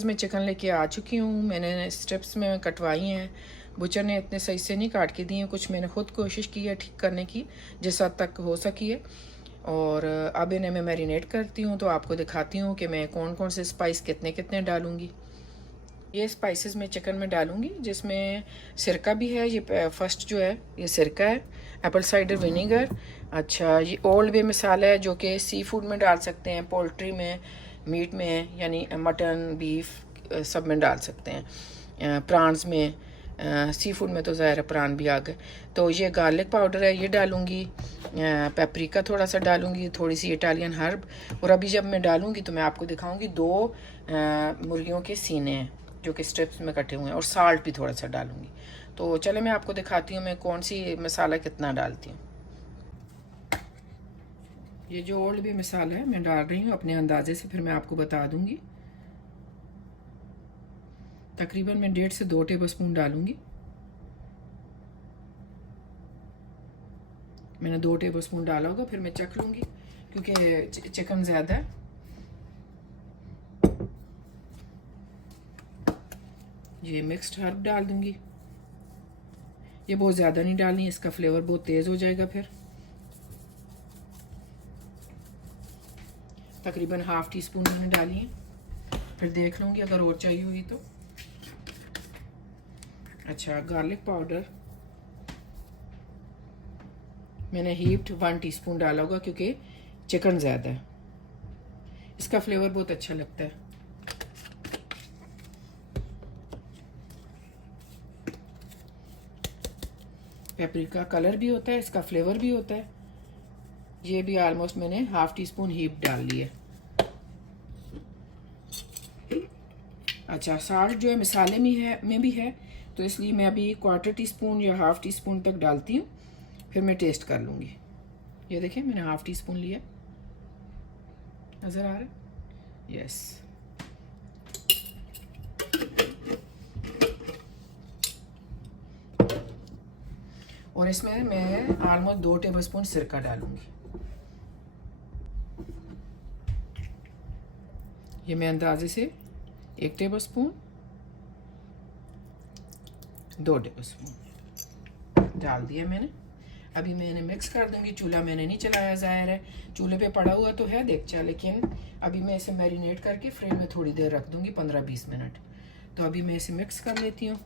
Slices में chicken लेके आ चुकी हूँ। मैंने स्ट्रिप्स में कटवाई हैं। बुचर ने इतने सही से नहीं काट के दिए हैं, कुछ मैंने ख़ुद कोशिश की है ठीक करने की जिस हद तक हो सकी है। और अब इन्हें मैं मैरिनेट करती हूँ, तो आपको दिखाती हूँ कि मैं कौन कौन से स्पाइस कितने कितने डालूँगी। ये स्पाइसेस मैं चिकन में डालूँगी, जिसमें सिरका भी है। ये फर्स्ट जो है ये सिरका है, एप्पल साइडर विनीगर। अच्छा, ये ओल्ड बे मसाला है जो कि सी फूड में डाल सकते हैं, पोल्ट्री में, मीट में, यानी मटन, बीफ सब में डाल सकते हैं। प्रान्स में, सी फूड में तो ज़ाहिर प्रान भी आ गए। तो ये गार्लिक पाउडर है, ये डालूँगी। पेपरिका थोड़ा सा डालूँगी, थोड़ी सी इटालियन हर्ब। और अभी जब मैं डालूँगी तो मैं आपको दिखाऊँगी 2 मुर्गियों के सीने हैं जो कि स्ट्रिप्स में कटे हुए हैं, और साल्ट भी थोड़ा सा डालूँगी। तो चले मैं आपको दिखाती हूँ मैं कौन सी मसाला कितना डालती हूँ। ये जो ओल्ड भी मसाला है मैं डाल रही हूँ अपने अंदाजे से, फिर मैं आपको बता दूँगी। तकरीबन मैं 1.5 से 2 टेबलस्पून डालूँगी। मैंने 2 टेबलस्पून डाला होगा, फिर मैं चख लूँगी क्योंकि चिकन ज़्यादा है। ये मिक्स्ड हर्ब डाल दूँगी। ये बहुत ज़्यादा नहीं डालनी, इसका फ्लेवर बहुत तेज़ हो जाएगा। फिर तकरीबन ½ टीस्पून मैंने डाली है, फिर देख लूँगी अगर और चाहिए होगी तो। अच्छा, गार्लिक पाउडर मैंने हीप्ड 1 टीस्पून डाला होगा क्योंकि चिकन ज़्यादा है, इसका फ्लेवर बहुत अच्छा लगता है। पेपरिका कलर भी होता है, इसका फ्लेवर भी होता है। ये भी ऑलमोस्ट मैंने ½ टीस्पून हीप डाल ली है। अच्छा, साल्ट जो है मसाले में भी है, तो इसलिए मैं अभी 1/4 टीस्पून या ½ टीस्पून तक डालती हूँ, फिर मैं टेस्ट कर लूँगी। ये देखें मैंने ½ टीस्पून लिया, नज़र आ रहा है? यस। और इसमें मैं ऑलमोस्ट 2 टेबलस्पून सिरका डालूँगी। ये मैं अंदाजे से 1 टेबलस्पून, 2 टेबलस्पून डाल दिया मैंने। अभी मैंने मिक्स कर दूँगी। चूल्हा मैंने नहीं चलाया, ज़ाहिर है चूल्हे पे पड़ा हुआ तो है देगचा, लेकिन अभी मैं इसे मैरिनेट करके फ्रिज में थोड़ी देर रख दूँगी, 15-20 मिनट। तो अभी मैं इसे मिक्स कर लेती हूँ।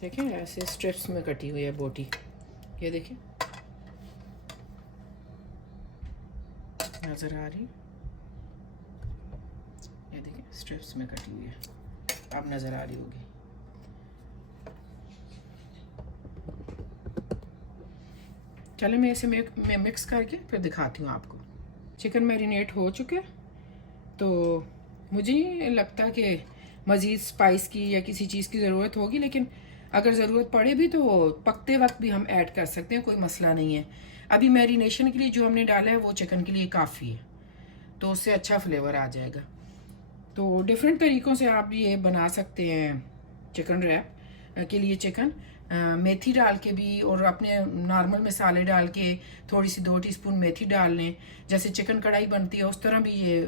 देखें ऐसे स्ट्रिप्स में कटी हुई है बोटी, ये देखें नज़र आ रही, ये देखें स्ट्रिप्स में कटी हुई है, अब नज़र आ रही होगी। चले मैं इसे मैं मिक्स करके फिर दिखाती हूँ आपको। चिकन मैरिनेट हो चुके, तो मुझे नहीं लगता कि मज़ीद स्पाइस की या किसी चीज़ की ज़रूरत होगी, लेकिन अगर ज़रूरत पड़े भी तो पकते वक्त भी हम ऐड कर सकते हैं, कोई मसला नहीं है। अभी मैरिनेशन के लिए जो हमने डाला है वो चिकन के लिए काफ़ी है, तो उससे अच्छा फ्लेवर आ जाएगा। तो डिफरेंट तरीक़ों से आप ये बना सकते हैं चिकन रैप के लिए। चिकन मेथी डाल के भी, और अपने नॉर्मल मसाले डाल के थोड़ी सी 2 टीस्पून मेथी डाल लें, जैसे चिकन कढ़ाई बनती है उस तरह भी ये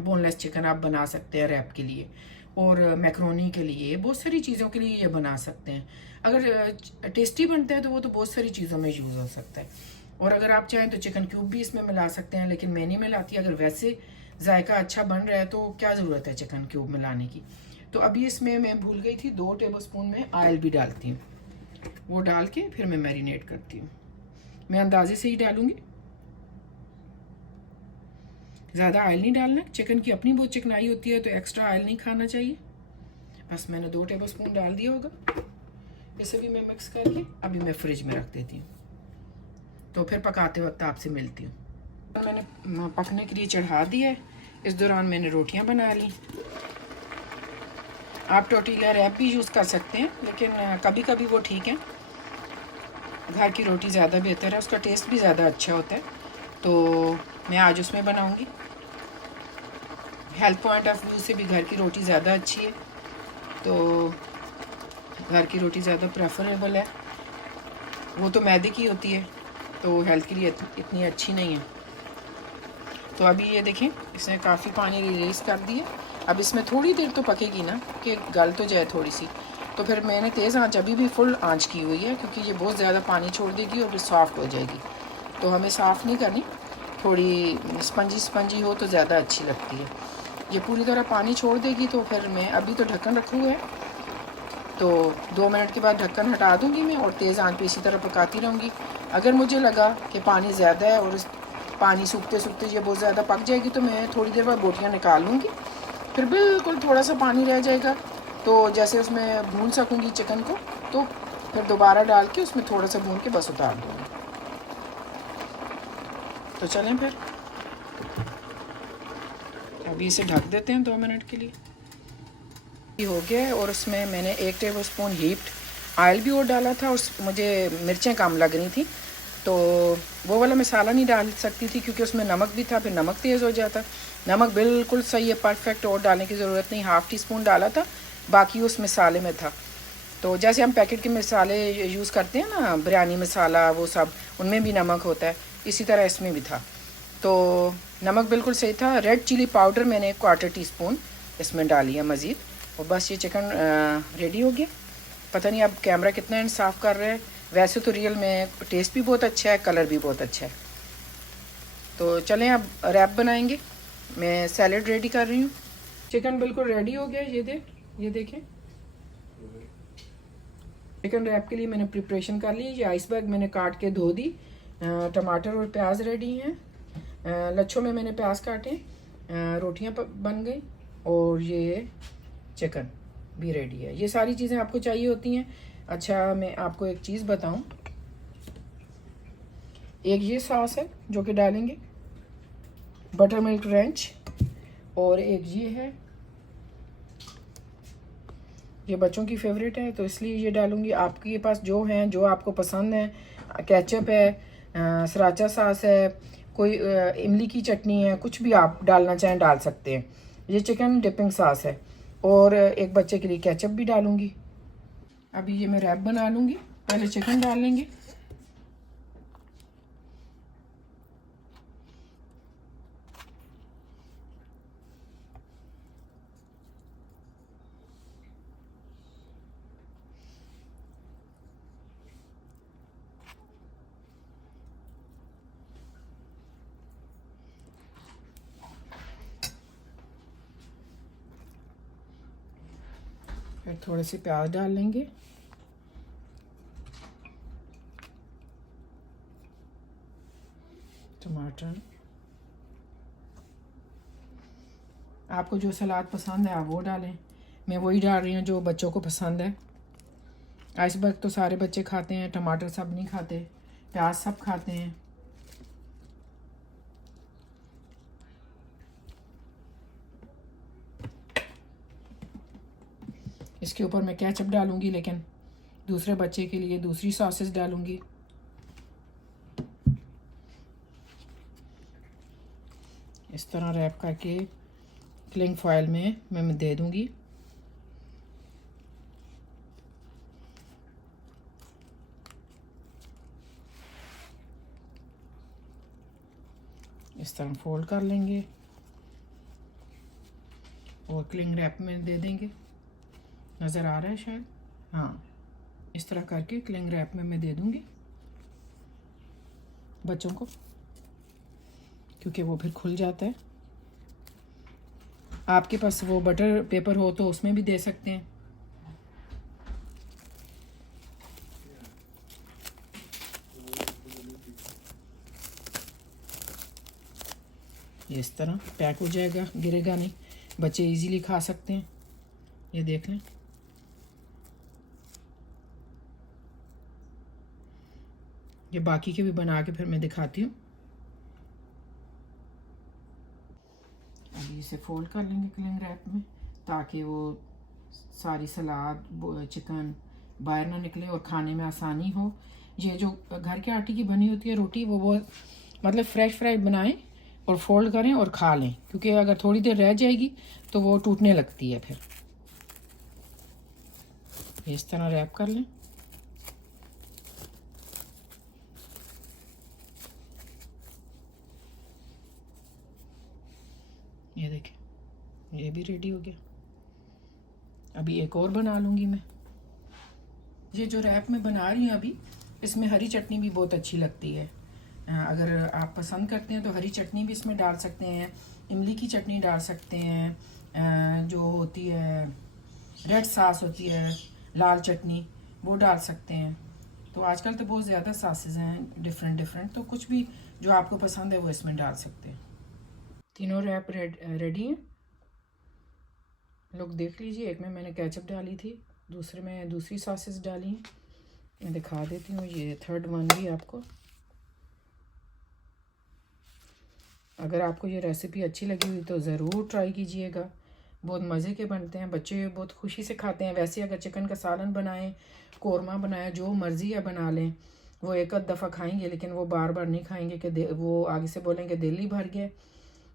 बोनलेस चिकन आप बना सकते हैं रैप के लिए, और मैक्रोनी के लिए, बहुत सारी चीज़ों के लिए ये बना सकते हैं। अगर टेस्टी बनता है तो वो तो बहुत सारी चीज़ों में यूज़ हो सकता है। और अगर आप चाहें तो चिकन क्यूब भी इसमें मिला सकते हैं, लेकिन मैं नहीं मिलाती। अगर वैसे जायका अच्छा बन रहा है तो क्या ज़रूरत है चिकन क्यूब मिलाने की। तो अभी इसमें मैं भूल गई थी, 2 टेबलस्पून में ऑयल भी डालती हूँ, वो डाल के फिर मैं मैरिनेट करती हूँ। मैं अंदाजे से ही डालूँगी, ज़्यादा ऑयल नहीं डालना। चिकन की अपनी बहुत चिकनाई होती है तो एक्स्ट्रा ऑयल नहीं खाना चाहिए। बस मैंने 2 टेबलस्पून डाल दिया होगा। इसे भी मैं मिक्स करके अभी मैं फ्रिज में रख देती हूँ, तो फिर पकाते वक्त आपसे मिलती हूँ। मैंने पकने के लिए चढ़ा दिया है, इस दौरान मैंने रोटियाँ बना ली। आप टोर्टिला रैप भी यूज़ कर सकते हैं, लेकिन कभी कभी वो ठीक है। घर की रोटी ज़्यादा बेहतर है, उसका टेस्ट भी ज़्यादा अच्छा होता है। तो मैं आज उसमें बनाऊँगी। हेल्थ पॉइंट ऑफ व्यू से भी घर की रोटी ज़्यादा अच्छी है, तो घर की रोटी ज़्यादा प्रेफरेबल है। वो तो मैदे की होती है, तो हेल्थ के लिए इतनी अच्छी नहीं है। तो अभी ये देखें, इसने काफ़ी पानी रिलीज़ कर दिया। अब इसमें थोड़ी देर तो पकेगी ना कि गल तो जाए थोड़ी सी। तो फिर मैंने तेज़ आंच अभी भी फुल आंच की हुई है, क्योंकि ये बहुत ज़्यादा पानी छोड़ देगी और फिर सॉफ्ट हो जाएगी। तो हमें साफ़ नहीं करनी, थोड़ी स्पंजी स्पंजी हो तो ज़्यादा अच्छी लगती है। ये पूरी तरह पानी छोड़ देगी तो फिर मैं अभी तो ढक्कन रखा हुआ है, तो 2 मिनट के बाद ढक्कन हटा दूँगी मैं और तेज़ आंच पे इसी तरह पकाती रहूँगी। अगर मुझे लगा कि पानी ज़्यादा है और पानी सूखते सूखते ये बहुत ज़्यादा पक जाएगी, तो मैं थोड़ी देर बाद बोटियाँ निकाल लूँगी। फिर बिल्कुल थोड़ा सा पानी रह जाएगा, तो जैसे उसमें भून सकूँगी चिकन को, तो फिर दोबारा डाल के उसमें थोड़ा सा भून के बस उतार दूँगी। तो चलें फिर अभी इसे ढक देते हैं 2 मिनट के लिए। ये हो गया है और उसमें मैंने 1 टेबलस्पून हीप्ड ऑयल भी और डाला था, और मुझे मिर्चें कम लग रही थी, तो वो वाला मसाला नहीं डाल सकती थी क्योंकि उसमें नमक भी था, फिर नमक तेज़ हो जाता। नमक बिल्कुल सही है, परफेक्ट, और डालने की ज़रूरत नहीं। 1/2 टीस्पून डाला था, बाकी उस मसाले में था। तो जैसे हम पैकेट के मसाले यूज़ करते हैं ना, बिरयानी मसाला, वो सब, उनमें भी नमक होता है, इसी तरह इसमें भी था। तो नमक बिल्कुल सही था। रेड चिली पाउडर मैंने 1/4 टीस्पून इसमें डाली है मज़ीद, और बस ये चिकन रेडी हो गया। पता नहीं अब कैमरा कितना इंसाफ कर रहा है, वैसे तो रियल में टेस्ट भी बहुत अच्छा है, कलर भी बहुत अच्छा है। तो चलें अब रैप बनाएंगे। मैं सैलड रेडी कर रही हूँ। चिकन बिल्कुल रेडी हो गया, ये देखें। चिकन रैप के लिए मैंने प्रिपरेशन कर ली। ये आइसबर्ग मैंने काट के धो दी। टमाटर और प्याज रेडी हैं। लच्छों में मैंने प्याज काटे। रोटियां बन गई, और ये चिकन भी रेडी है। ये सारी चीज़ें आपको चाहिए होती हैं। अच्छा, मैं आपको एक चीज़ बताऊं, एक ये सॉस है जो कि डालेंगे, बटर मिल्क रैंच, और एक ये है, ये बच्चों की फेवरेट है तो इसलिए ये डालूंगी। आपके पास जो हैं, जो आपको पसंद है, केचप है, सराचा सॉस है, कोई इमली की चटनी है, कुछ भी आप डालना चाहें डाल सकते हैं। ये चिकन डिपिंग सॉस है, और एक बच्चे के लिए केचप भी डालूंगी। अभी ये मैं रैप बना लूँगी। पहले चिकन डाल लेंगे। फिर थोड़े से प्याज डाल लेंगे, टमाटर। आपको जो सलाद पसंद है आप वो डालें, मैं वही डाल रही हूँ जो बच्चों को पसंद है। आइसबर्ग तो सारे बच्चे खाते हैं, टमाटर सब नहीं खाते, प्याज सब खाते हैं। इसके ऊपर मैं केचप डालूंगी, लेकिन दूसरे बच्चे के लिए दूसरी सॉसेस डालूंगी। इस तरह रैप करके क्लिंग फॉयल में मैं दे दूंगी। इस तरह फोल्ड कर लेंगे और क्लिंग रैप में दे देंगे। नज़र आ रहा है शायद, हाँ, इस तरह करके क्लिंग रैप में मैं दे दूंगी बच्चों को, क्योंकि वो फिर खुल जाता है। आपके पास वो बटर पेपर हो तो उसमें भी दे सकते हैं। इस तरह पैक हो जाएगा, गिरेगा नहीं, बच्चे इजीली खा सकते हैं। ये देख लें। ये बाकी के भी बना के फिर मैं दिखाती हूँ। अभी इसे फोल्ड कर लेंगे क्लिंग रैप में, ताकि वो सारी सलाद चिकन बाहर ना निकले और खाने में आसानी हो। ये जो घर के आटे की बनी होती है रोटी, वो मतलब फ्रेश बनाएं और फोल्ड करें और खा लें, क्योंकि अगर थोड़ी देर रह जाएगी तो वो टूटने लगती है। फिर इस तरह रैप कर लें। ये देखें, ये भी रेडी हो गया। अभी एक और बना लूँगी मैं। ये जो रैप मैं बना रही हूँ अभी, इसमें हरी चटनी भी बहुत अच्छी लगती है। अगर आप पसंद करते हैं तो हरी चटनी भी इसमें डाल सकते हैं, इमली की चटनी डाल सकते हैं, जो होती है रेड सॉस होती है, लाल चटनी, वो डाल सकते हैं। तो आजकल तो बहुत ज़्यादा सॉसेस हैं डिफरेंट डिफरेंट, तो कुछ भी जो आपको पसंद है वो इसमें डाल सकते हैं। तीनों रैप रेडी हैं। लोग देख लीजिए, एक में मैंने केचप डाली थी, दूसरे में दूसरी सॉसेस डाली हैं। मैं दिखा देती हूँ, ये थर्ड वन भी आपको। अगर आपको ये रेसिपी अच्छी लगी हुई तो ज़रूर ट्राई कीजिएगा, बहुत मज़े के बनते हैं, बच्चे बहुत खुशी से खाते हैं। वैसे अगर चिकन का सालन बनाएं, कोरमा बनाएं, जो मर्ज़ी है बना लें, वो एक आध दफ़ा खाएंगे, लेकिन वो बार बार नहीं खाएंगे कि वो आगे से बोलेंगे दिल ही भर गया।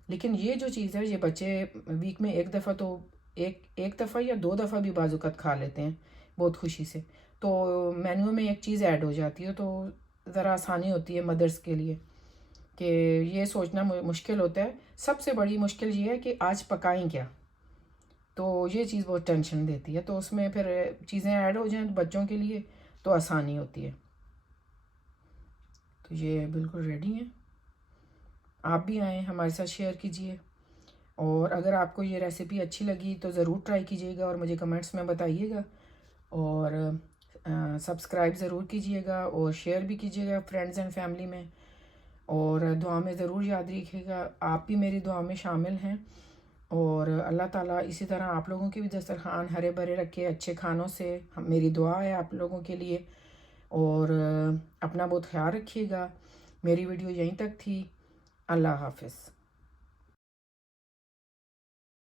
लेकिन ये जो चीज़ है, ये बच्चे वीक में एक दफ़ा तो एक दफ़ा या 2 दफ़ा भी बाजुकत खा लेते हैं बहुत खुशी से। तो मेन्यू में एक चीज़ ऐड हो जाती है, तो ज़रा आसानी होती है मदर्स के लिए कि ये सोचना मुश्किल होता है। सबसे बड़ी मुश्किल ये है कि आज पकाएं क्या, तो ये चीज़ बहुत टेंशन देती है। तो उसमें फिर चीज़ें ऐड हो जाएं बच्चों के लिए तो आसानी होती है। तो ये बिल्कुल रेडी हैं, आप भी आएँ हमारे साथ शेयर कीजिए। और अगर आपको ये रेसिपी अच्छी लगी तो ज़रूर ट्राई कीजिएगा और मुझे कमेंट्स में बताइएगा। और सब्सक्राइब ज़रूर कीजिएगा और शेयर भी कीजिएगा फ्रेंड्स एंड फैमिली में। और दुआ में ज़रूर याद रखिएगा, आप भी मेरी दुआ में शामिल हैं। और अल्लाह ताला इसी तरह आप लोगों की भी दस्तरखान हरे भरे रखे अच्छे खानों से। मेरी दुआ है आप लोगों के लिए। और अपना बहुत ख्याल रखिएगा। मेरी वीडियो यहीं तक थी। अल्लाह हाफ़िज़।